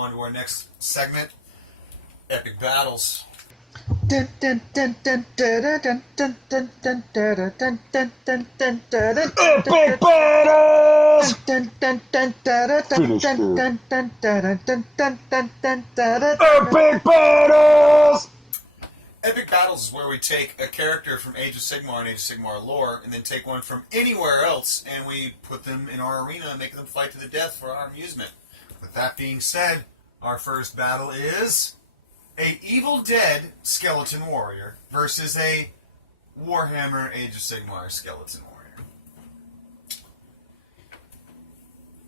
On to our next segment, epic battles. Epic battles! Epic battles! Epic battles is where we take a character from Age of Sigmar and Age of Sigmar lore, and then take one from anywhere else, and we put them in our arena and make them fight to the death for our amusement. With that being said, our first battle is a Evil Dead skeleton warrior versus a Warhammer Age of Sigmar skeleton warrior.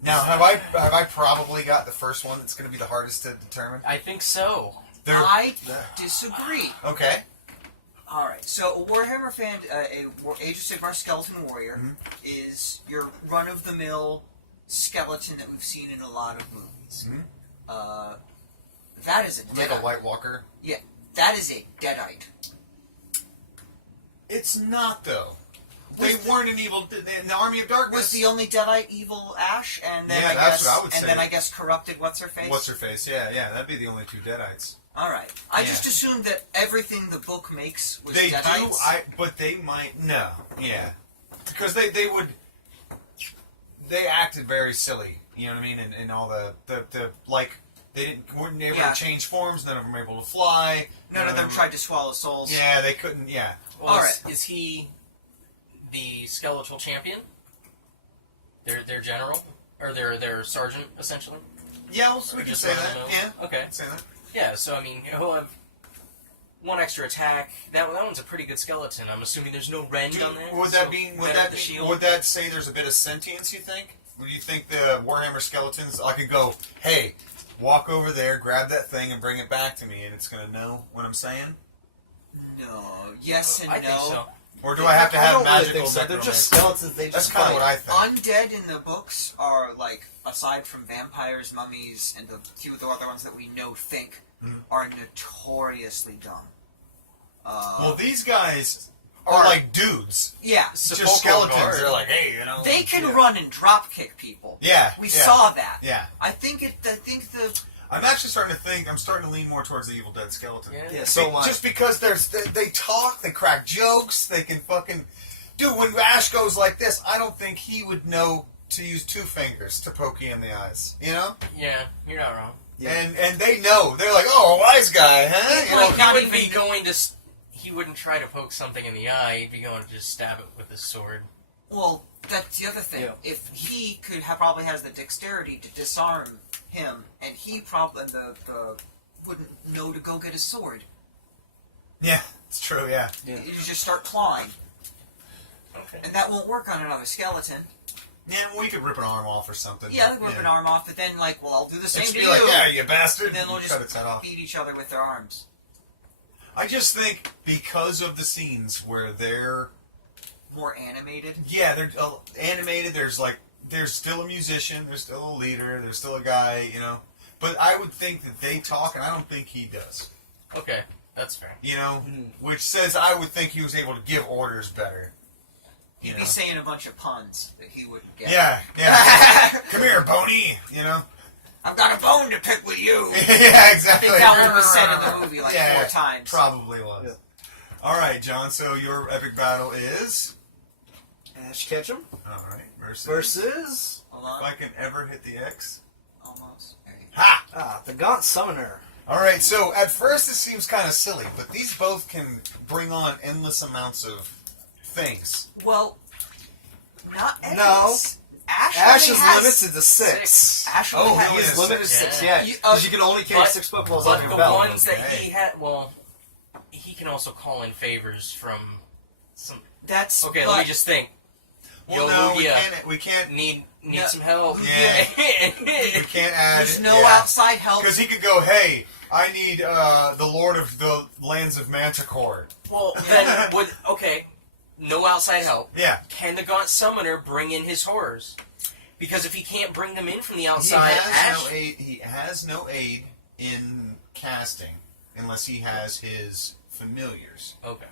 Now, have I probably got the first one that's going to be the hardest to determine? I think so. I disagree. Okay. All right. So a Warhammer fan, Age of Sigmar skeleton warrior is your run-of-the-mill skeleton that we've seen in a lot of movies. That is a Like deadite. a White Walker? Yeah, that is a deadite. It's not, though. They weren't an evil... In the Army of Darkness... Was the only deadite evil Ash, and then Yeah, that's what I would say. And then I guess corrupted what's-her-face? What's-her-face, yeah, that'd be the only two Deadites. All right. I just assumed that everything the book makes was They deadites. but they might... No, yeah. Because they would... They acted very silly, you know what I mean? And all the like... They weren't able to change forms, none of them were able to fly. None of them tried to swallow souls. Yeah, they couldn't, yeah. Well, All right. Is he the skeletal champion? Their general? Or their sergeant, essentially? Yeah, well, we can just say run that, the mill? yeah. Okay. Say that. Yeah, so I mean, he'll have one extra attack. That one's a pretty good skeleton. I'm assuming there's no rend on there. Would so that say there's a bit of sentience, you think? Would you think the Warhammer skeletons, I could go, hey, walk over there, grab that thing, and bring it back to me, and it's going to know what I'm saying? No. Yes and I no. think so. Or do I have to have magical think so. They're just necromancy? skeletons. They That's just kind of fight. what I think. Undead in the books are, like, aside from vampires, mummies, and the few of the other ones that we know think, are notoriously dumb. Well, these guys are like dudes. Yeah. Just skeletons. They're like, hey, you know. They can run and drop kick people. Yeah. We saw that. Yeah. I think the I'm actually starting to think, I'm starting to lean more towards the Evil Dead skeleton. Yeah. So much. Just because they talk, they crack jokes, they can fucking... Dude, when Ash goes like this, I don't think he would know to use two fingers to poke you in the eyes. You know? Yeah, you're not wrong. Yeah. And they know. They're like, oh, a wise guy, huh? It's You like know? not He wouldn't even- be going to... He wouldn't try to poke something in the eye. He'd be going to just stab it with his sword. well, that's the other thing. Yeah. If he could probably has the dexterity to disarm him, and he probably the wouldn't know to go get his sword. Yeah, it's true, yeah. Yeah. You just start clawing, Okay. and that won't work on another skeleton. Yeah, well, we could rip an arm off or something. Yeah, they rip an arm off, but then like, well, I'll do the same Just to be you. like, yeah, you bastard. And then they'll cut its head off. just beat each other with their arms. I just think because of the scenes where they're... More animated. Yeah, they're animated. There's still a musician. There's still a leader. There's still a guy, you know. But I would think that they talk, and I don't think he does. Okay, that's fair. You know? Which says I would think he was able to give orders better. You He'd know? be saying a bunch of puns that he wouldn't get. Yeah, yeah. Come here, Boney. You know? I've got a bone to pick with you. Yeah, I exactly. think that one was said in the movie like Yeah, 4 times. Probably was. Yeah. All right, John. So your epic battle is... Ash Ketchum All right. versus Hold If on. I can ever hit the X. Almost. There you go. Ha! the Gaunt Summoner. All right, so at first it seems kind of silly, but these both can bring on endless amounts of things. Well, not No. endless. Ash Ash only is has limited to 6. Ash only Oh, has he He is is limited to six. 6, Yeah. yeah. Because you can only carry But- 6 Pokeballs But on your the belt. ones that Okay. he had... Well, he can also call in favors from some... That's Okay, but, let me just think. Well, Yo, no, Lugia, we can't Need No, some help. Yeah. we can't add. There's no outside help. Because he could go, hey, I need the Lord of the Lands of Manticore. Well, then, okay, no outside help. Yeah. Can the Gaunt Summoner bring in his horrors? Because if he can't bring them in from the He outside, has, Ash... no aid, he has no aid in casting unless he has his familiars. Okay.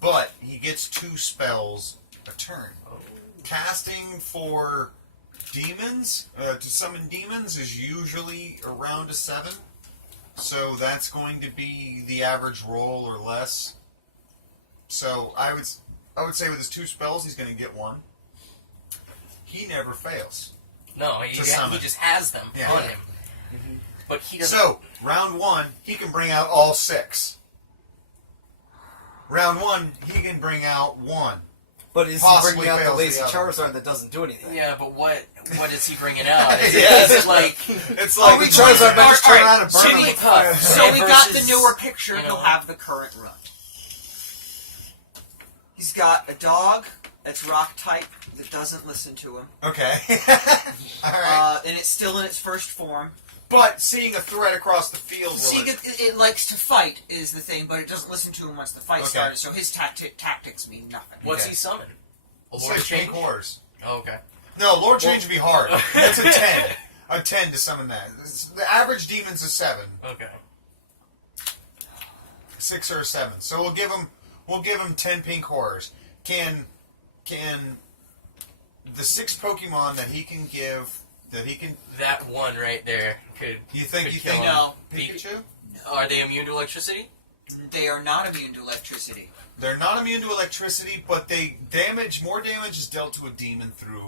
But he gets 2 spells a turn. Casting for demons, to summon demons is usually around a 7. So that's going to be the average roll or less. So I would say with his 2 spells, he's going to get 1. He never fails. No, he To summon. just has them Yeah. on him. But he doesn't. So, round 1, he can bring out all 6. Round 1, he can bring out 1. But is he Possibly bringing out the fails lazy the other. Charizard that doesn't do anything? Yeah, but what is he bringing out? Is, Yeah. is it like It's like we the can- Charizard might just all turn right, around and burn so him we- with fire. So we got the versus, newer picture. you know- He'll have the current run. He's got a dog that's rock type that doesn't listen to him, Okay. Alright. and it's still in its first form. But seeing a threat across the field will... Seeing it likes to fight is the thing, but it doesn't listen to him once the fight Okay. started. So his tactics mean nothing. what's Okay. he summon? A It's Lord like Change? pink horrors. Oh, okay. No, Lord Change would be hard. That's a 10. A 10 to summon that. The average demon's a 7. Okay. 6 or a 7. So we'll give him 10 pink horrors. Can the 6 Pokemon that he can give That one right there could. you think could kill him. No. Pikachu? Are they immune to electricity? They are not immune to electricity. They're not immune to electricity, but more damage is dealt to a demon through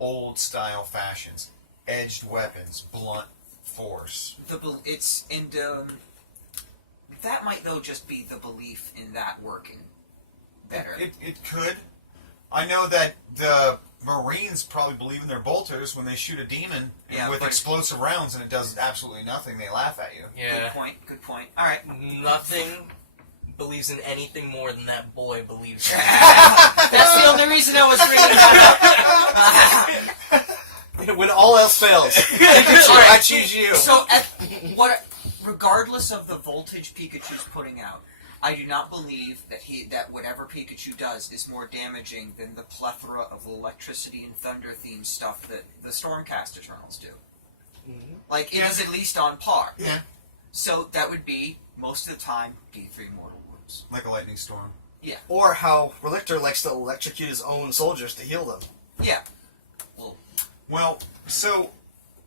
old style fashions. Edged weapons, blunt force. That might though just be the belief in that working better. It could. I know that the Marines probably believe in their bolters when they shoot a demon Yeah, with but- explosive rounds and it does absolutely nothing. They laugh at you. Yeah. Good point. All right. Nothing believes in anything more than that boy believes. That's the only reason I was reading When all else fails, Pikachu, Alright, I choose you. So, regardless of the voltage Pikachu's putting out, I do not believe that whatever Pikachu does is more damaging than the plethora of electricity and thunder themed stuff that the Stormcast Eternals do. Mm-hmm. Like, it is at least on par. Yeah. So that would be, most of the time, D3 Mortal Wounds. Like a lightning storm. Or how Relictor likes to electrocute his own soldiers to heal them. Yeah. Well, so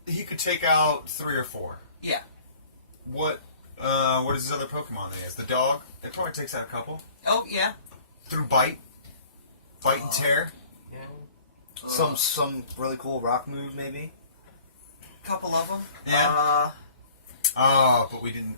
he could take out 3 or 4. Yeah. What is his other Pokemon that he has? The dog? It probably takes out a couple. Oh, yeah. Through bite and tear. Yeah. Some really cool rock move, maybe. Couple of them. Yeah. But we didn't.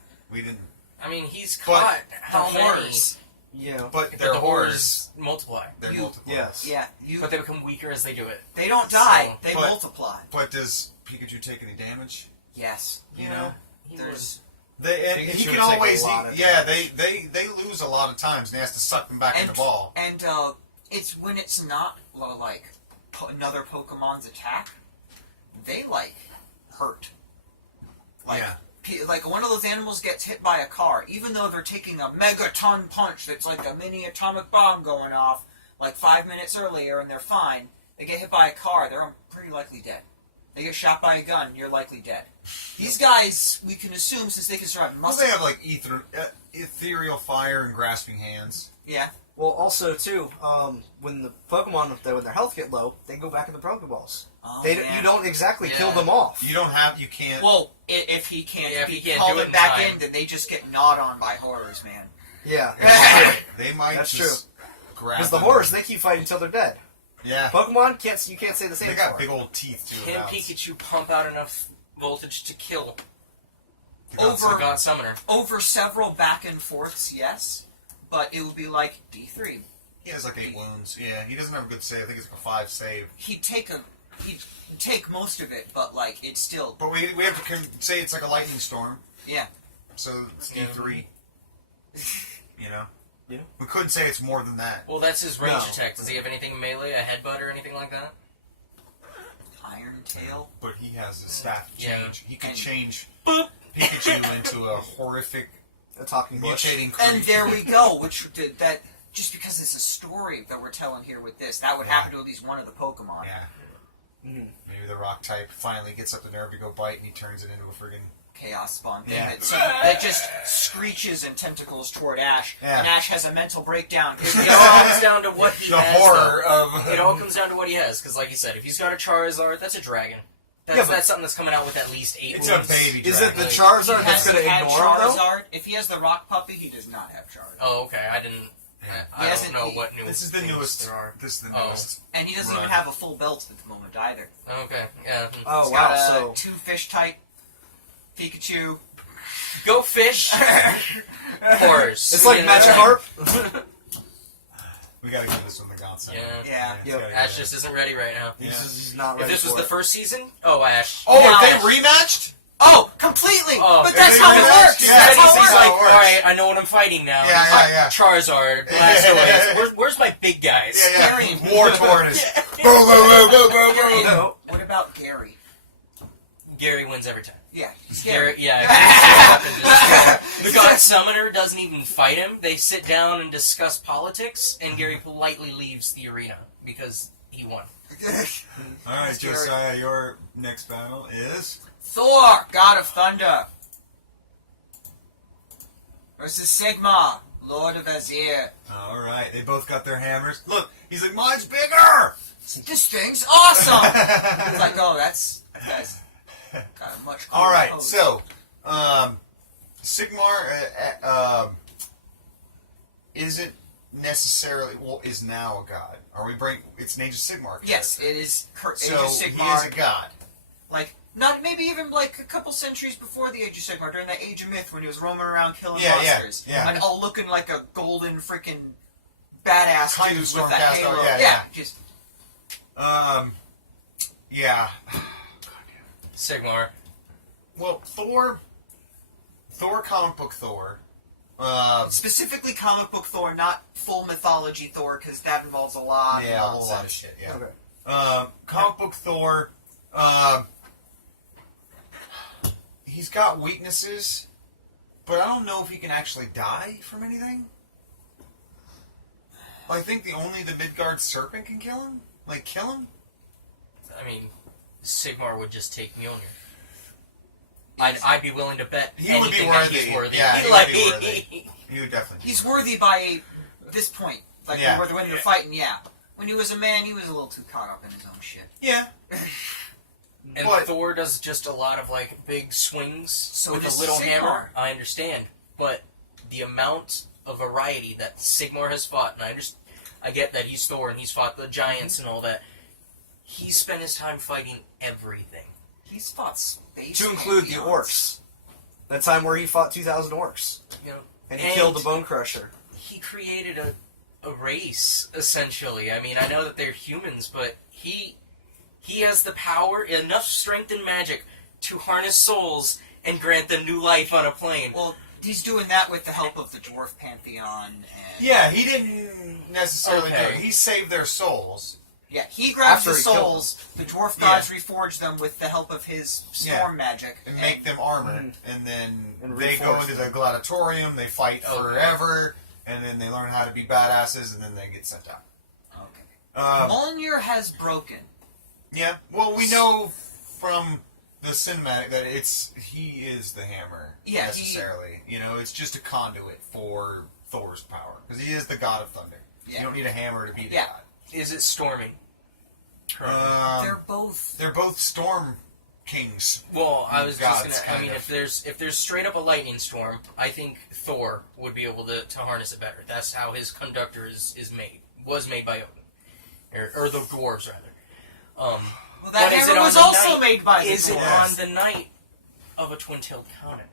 I mean, he's But caught how the many? horrors. Yeah. But But they're the horrors. horrors multiply. They're You- multiple. Yes. Yeah. But they become weaker as they do it. They don't die. So- They but- multiply. But does Pikachu take any damage? Yes. You know? He There's... And Pikachu he would can take a always. lot of They lose a lot of times, and he has to suck them back in the ball. And it's when it's not like another Pokemon's attack, they like hurt. Like, Yeah. like one of those animals gets hit by a car, even though they're taking a megaton punch that's like a mini atomic bomb going off like 5 minutes earlier, and they're fine. They get hit by a car, they're pretty likely dead. They get shot by a gun, you're likely dead. These guys, we can assume, since they can survive Well, muscle. they have like ethereal fire and grasping hands. Yeah. Well, also too, when the Pokemon when their health get low, they go back in the Pokeballs. Oh, You don't exactly kill Yeah. them off. You can't. Well, if he can't, Yeah, if be he can't called do it in back time. in, then they just get gnawed on by horrors, man. Yeah. They might. That's just grab Because the them. horrors, they keep fighting until they're dead. Yeah. Pokemon you can't say the same. They got for. big old teeth too. Can about. Pikachu pump out enough voltage to kill Over- a God Summoner? Over several back and forths, yes, but it would be like D3. He has like 8 wounds. Yeah, he doesn't have a good save. I think it's like a 5 save. He'd take most of it, but like it's still But we have to say it's like a lightning storm. yeah. So it's Yeah. D3. You know. Yeah. We couldn't say it's more than that. Well, that's his range No. attack. Does he have anything melee, a headbutt, or anything like that? Iron Tail. But he has a staff to Yeah. change. He could And- change Pikachu into a horrific A talking bush. mutating creature. And there we go. Which did that? Just because it's a story that we're telling here with this, that would happen to at least one of the Pokemon. Yeah. Mhm. Maybe the rock type finally gets up the nerve to go bite, and he turns it into a friggin' Chaos Spawn thing Yeah. that just screeches and tentacles toward Ash, Yeah. and Ash has a mental breakdown. It all comes down to what he the has. horror though. of It all comes down to what he has, because like you said, if he's got a Charizard, that's a dragon. That's something that's coming out with at least 8 It's wounds. a baby. Is it the Like, Charizard He that's going to hasn't ignore had him, though? Charizard. If he has the rock puppy, he does not have Charizard. Oh, okay. I didn't. I hasn't- don't know what new. This is the things newest. there are. This is the Oh. newest. And he doesn't Right. even have a full belt at the moment either. Okay. Yeah. Oh, He's wow. got a So, 2 fish type Pikachu. Go fish. Horrors. it's like You know? Magikarp. We gotta give this one the Gauntlet. Yeah. Yeah. it's Yep. gotta go Ash there. just isn't ready right now. Yeah. He's not If ready this was for the it. first season, Ash. Oh, Yeah, if they Ash. rematched? Oh, completely! Oh. But If that's they how it rematched? works! Yeah, That's how he's it works! like, All right, I know what I'm fighting now. Yeah, He's yeah, like, yeah. Charizard, Blastoise. Where's my big guys? Yeah, Gary. War Tortoise. Go, go, go, go, go, go. No. What about Gary? Gary wins every time. Yeah, he's Gary, Gary. yeah. The God Summoner doesn't even fight him. They sit down and discuss politics, and Gary politely leaves the arena because he won. All right, Scary. Josiah, your next battle is Thor, God of Thunder. Versus Sigmar, Lord of Azir. all right. They both got their hammers. Look, he's like, mine's bigger. This thing's awesome! It's like, oh, that guy's got a much cooler All right, pose. so Sigmar isn't necessarily is now a god. Are we bring? It's an Age of Sigmar. Character. Yes, it is Age So of he Sigmar. is a god. Like, not maybe even like a couple centuries before the Age of Sigmar, during the Age of Myth when he was roaming around killing Yeah, yeah, monsters. yeah. And all looking like a golden freaking badass Kind dude of with that Stormcast, halo. yeah. Just Yeah. Sigmar. Well, Thor comic book Thor. specifically comic book Thor, not full mythology Thor, because that involves a lot Yeah, a of whole lot of nonsense. shit. Yeah. Okay. Comic book Thor. He's got weaknesses, but I don't know if he can actually die from anything. I think only the Midgard serpent can kill him. Like kill him. I mean, Sigmar would just take Mjolnir. I'd be willing to bet He would be anything that worthy. he's worthy. Yeah, he would Like, be worthy. He would definitely. He's worthy by this point. Like, Yeah. when they're fighting, yeah. When he was a man, he was a little too caught up in his own shit. Yeah. And But- Thor does just a lot of like big swings So with does a little Sigmar. hammer. I understand, but the amount of variety that Sigmar has fought, and I get that he's Thor and he's fought the giants and all that. He's spent his time fighting everything. He's fought space To include the pantheons. orcs. That time where he fought 2,000 orcs. You know, And he killed the Bone Crusher. He created a race essentially. I mean, I know that they're humans, but he has the power, enough strength and magic to harness souls and grant them new life on a plane. Well, he's doing that with the help of the dwarf pantheon. And Yeah, he didn't necessarily do Okay. it. He saved their souls. Yeah, he grabs After the he killed souls. The dwarf gods reforge them with the help of his storm Yeah. magic. And make them armor, and then And they go reforce into them. the gladiatorium. They fight Okay. forever, and then they learn how to be badasses, and then they get sent out. Okay. Mjolnir has broken. Yeah. Well, we know from the cinematic that he is the hammer. Yeah, necessarily. It's just a conduit for Thor's power because he is the god of thunder. Yeah. You don't need a hammer to be the Yeah. god. Is it storming? They're both. They're both storm kings. Well, I was Gods, just gonna. I mean, kind of. if there's straight up a lightning storm, I think Thor would be able to harness it better. That's how his conductor is made. Was made by Odin, or the dwarves rather. Well, But that is it hammer on was the also night- made by the Is it dwarves. on the night of a twin-tailed comet?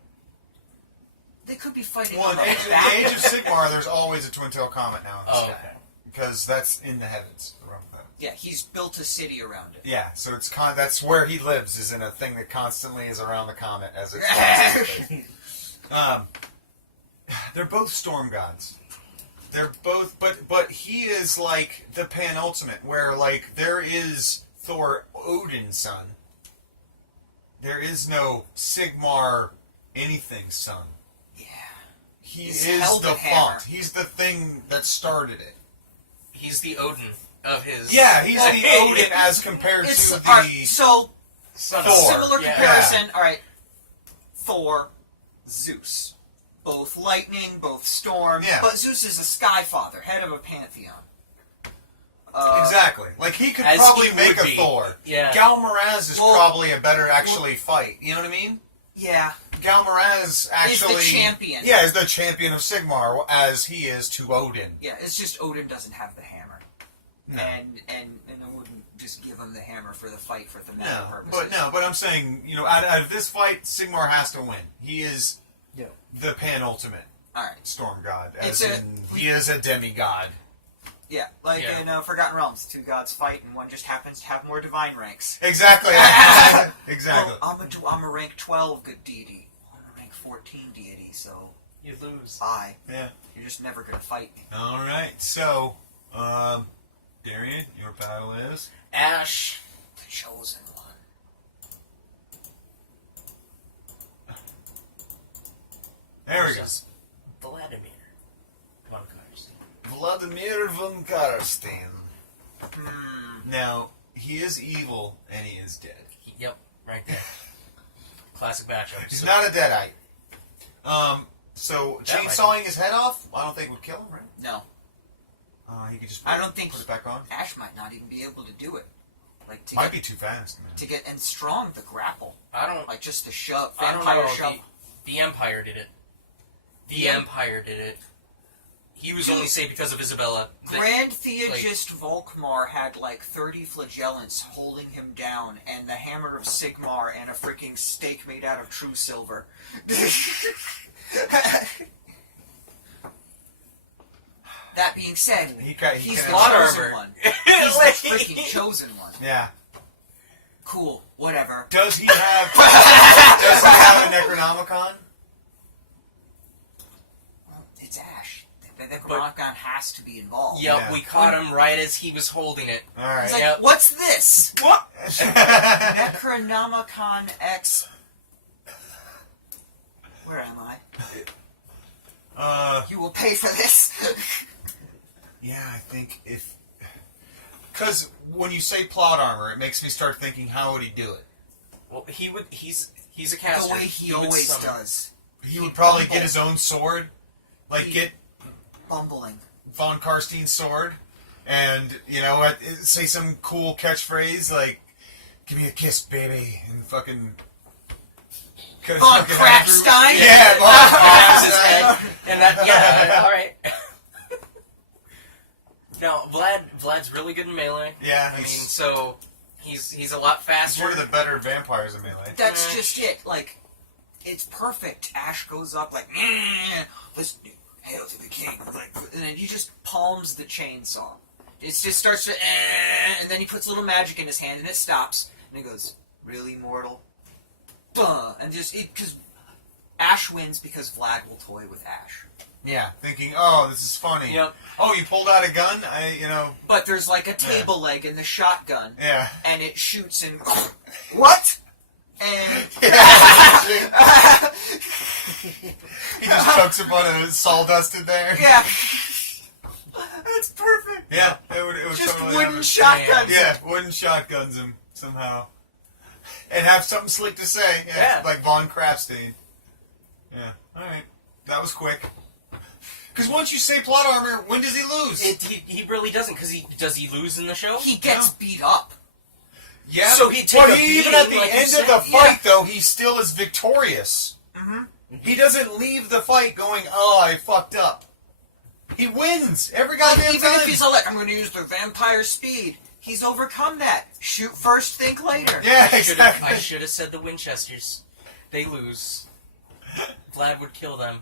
They could be fighting Well, on in the Age back. of Sigmar, there's always a twin-tailed comet now in the Oh, sky. okay. Because that's in the heavens. The realm of heaven. Yeah, he's built a city around it. Yeah, so that's where he lives, is in a thing that constantly is around the comet as it flies into space. They're both storm gods. They're both, but he is like the penultimate, where like there is Thor, Odin's son. There is no Sigmar, anything son. Yeah. He He's is held the a hammer. font. He's the thing that started it. He's the Odin of his. Yeah, he's the Odin as compared It's to the so son Thor. of similar Yeah. comparison. All right, Thor, Zeus, both lightning, both storm. Yeah. But Zeus is a sky father, head of a pantheon. Exactly. Like, he could As probably he make would a be. Thor. Yeah. Galmaraz is Well- probably a better actually fight. You know what I mean? Yeah, Galmaraz actually... is the champion. Yeah, is the champion of Sigmar, as he is to Odin. Yeah, it's just Odin doesn't have the hammer, No. and I wouldn't just give him the hammer for the fight for thematic purposes. But I'm saying, out of this fight, Sigmar has to win. He is Yeah. the penultimate All right, storm god, It's as he is a demigod. yeah, like Yeah. in Forgotten Realms, two gods fight, and one just happens to have more divine ranks. Exactly. Exactly. Well, I'm a rank 12 good deity. I'm a rank 14 deity, so You lose. bye. Yeah. You're just never gonna fight me. All right. So, Darian, your battle is... Ash. The chosen one. There we go. versus Vladimir. Von Karsten. Vladimir von Karstein. Hmm. Now, he is evil, and he is dead. Yep, right there. Classic matchup. He's So- not a deadite. So That might chainsawing his head off, I don't think would kill him, right? No, He could just I don't think put it back on. Ash might not even be able to do it. Like to Might get, be too fast, man. to get and strong the grapple, I don't. like just the shove, I don't vampire know. shove. The Empire did it. The The Em- Empire did it. He was Dude. only saved because of Isabella. Grand Theogist Volkmar had like 30 flagellants holding him down, and the hammer of Sigmar, and a freaking stake made out of true silver. That being said, He he's can the Plot chosen armor. one. He's the freaking chosen one. Yeah. Cool, whatever. Does he have? Does he have a Necronomicon? Well, it's Ash. The Necronomicon has to be involved. Yep, Yeah. we caught him right as he was holding it. All right. He's like, Yep. what's this? What? Necronomicon X. Where am I? You will pay for this. Yeah, I think if... Because when you say plot armor, it makes me start thinking, how would he do it? Well, he would. He's a caster. The way he would always summon. does. He would probably get his own sword. Like, get Bumbling. Von Karstein's sword. And, say some cool catchphrase, like, give me a kiss, baby. And fucking... cut his Von fucking head through. Crackstein? Yeah, Von Grabs his Crackstein. head, and that. Yeah, all right. No, Vlad's really good in melee. Yeah, I mean, he's so he's a lot faster. one of the better vampires in melee. That's just it. Like, it's perfect. Ash goes up like, let's hail to the king. Like, and then he just palms the chainsaw. It just starts to, and then he puts a little magic in his hand, and it stops. And he goes, really, mortal? Buh! And just, because Ash wins because Vlad will toy with Ash. Yeah, thinking, oh, this is funny. Yep. Oh, you pulled out a gun? But there's like a table leg in the shotgun, Yeah. and it shoots and what? And He just chokes a bunch of sawdust in there. yeah, that's perfect. Yeah, it would Just totally wooden happen. shotguns. Yeah, wooden shotguns him somehow. And have something slick to say. Yeah. Like Von Krapstein. Yeah, alright. That was quick. Because once you say plot armor, when does he lose? He really doesn't, because does he lose in the show? He gets beat up. Yeah, So he'd take but a even beating, at the like you end said, of the yeah. fight, though, he still is victorious. Mm-hmm. He doesn't leave the fight going, oh, I fucked up. He wins every goddamn Even time. if he's all like, I'm going to use the vampire speed, he's overcome that. Shoot first, think later. Yeah, I exactly. should have said the Winchesters. They lose. Vlad would kill them.